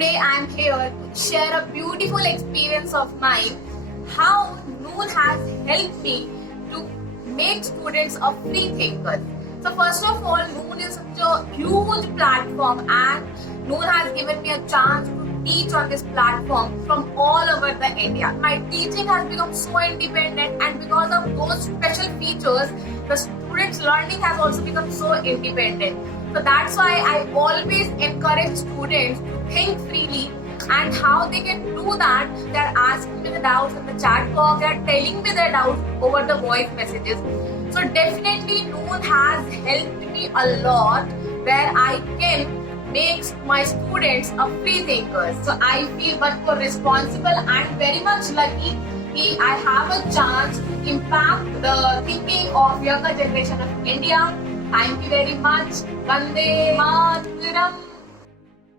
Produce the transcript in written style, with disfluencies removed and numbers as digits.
today I am here to share a beautiful experience of mine, how Noor has helped me to make students a free thinkers. So first of all, Noor is such a huge platform and Noor has given me a chance to teach on this platform from all over the India. My teaching has become so independent, and because of those special features, the students' learning has also become so independent. So that's why I always encourage students to think freely, and how they can do that. They're asking me the doubts in the chat box, they're telling me their doubts over the voice messages. So definitely Noor has helped me a lot, where I can make my students a free thinkers. So I feel much more responsible and very much lucky that I have a chance to impact the thinking of younger generation of India. Thank you very much. Vande Mataram.